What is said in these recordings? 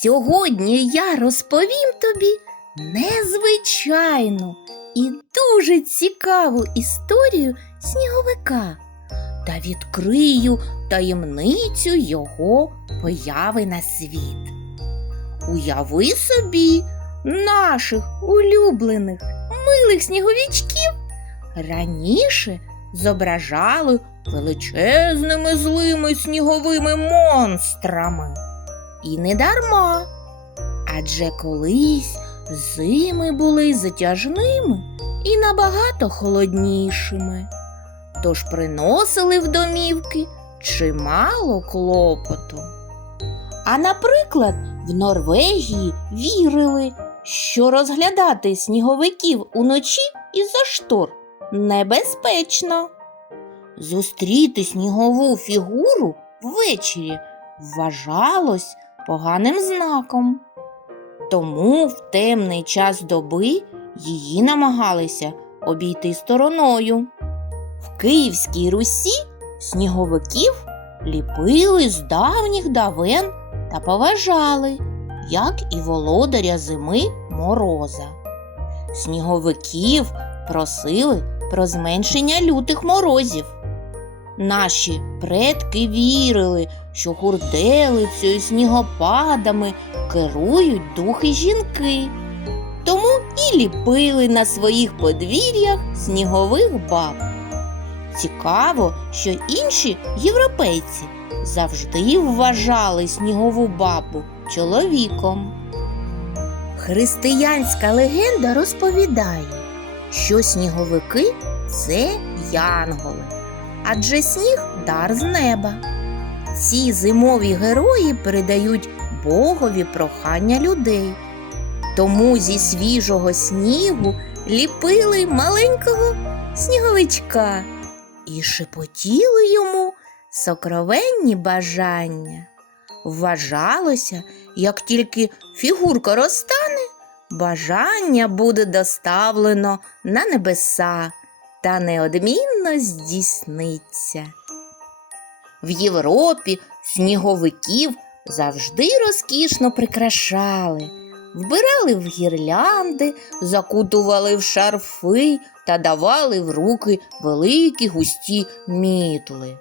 Сьогодні я розповім тобі незвичайну і дуже цікаву історію сніговика та відкрию таємницю його появи на світ. Уяви собі наших улюблених милих сніговичків раніше зображали величезними злими сніговими монстрами. І не дарма. Адже колись зими були затяжними і набагато холоднішими. Тож приносили в домівки чимало клопоту. А наприклад, в Норвегії вірили, що розглядати сніговиків уночі із-за штор небезпечно. Зустріти снігову фігуру ввечері вважалось поганим знаком. Тому в темний час доби її намагалися обійти стороною. В Київській Русі сніговиків ліпили з давніх давен та поважали, як і володаря зими мороза. Сніговиків просили про зменшення лютих морозів. Наші предки вірили, що гурделицею, снігопадами керують духи жінки. Тому і ліпили на своїх подвір'ях снігових баб. Цікаво, що інші європейці завжди вважали снігову бабу чоловіком. Християнська легенда розповідає, що сніговики це янголи, адже сніг дар з неба. Ці зимові герої передають Богові прохання людей. Тому зі свіжого снігу ліпили маленького сніговичка і шепотіли йому сокровенні бажання. Вважалося, як тільки фігурка розтане, бажання буде доставлено на небеса та неодмінно здійсниться. В Європі сніговиків завжди розкішно прикрашали, вбирали в гірлянди, закутували в шарфи та давали в руки великі густі мітли.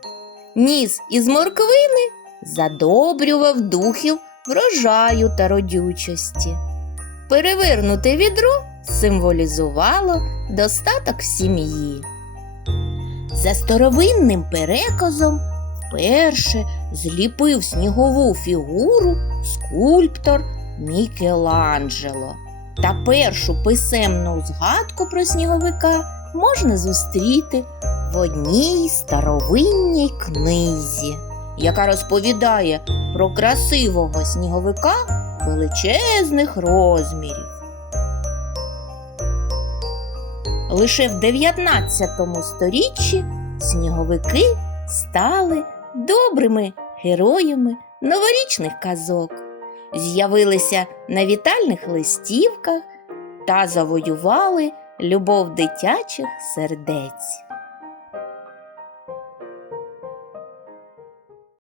Ніс із морквини задобрював духів врожаю та родючості. Перевернуте відро символізувало достаток сім'ї. За старовинним переказом вперше зліпив снігову фігуру скульптор Мікеланджело. Та першу писемну згадку про сніговика можна зустріти в одній старовинній книзі, яка розповідає про красивого сніговика величезних розмірів. Лише в 19 сторіччі сніговики стали добрими героями новорічних казок, з'явилися на вітальних листівках та завоювали любов дитячих сердець.